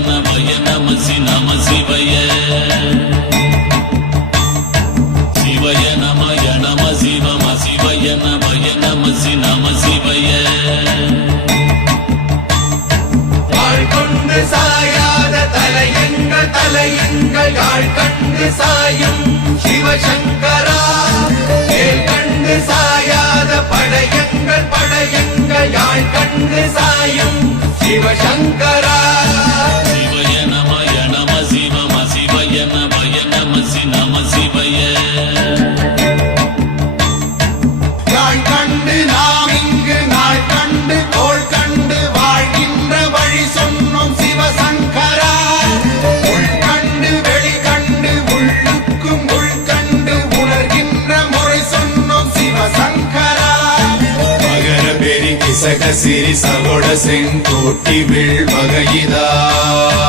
நமய நமசி நம சிவய. சிவய நமய நம சிவம சிவய நமய நமசி நம சிவய. கொண்டு சாயாத தலையங்கள் தலையங்கள் யாழ் கண்டு சாயும் சிவசங்கரா. கேள் கண்டு சாயாத படையங்கள் படையங்கள் யாழ் கண்டு சாயும் சிவசங்கரா. பெரி சிறி சகோட செங்கோட்டி வில் வகையிதாள்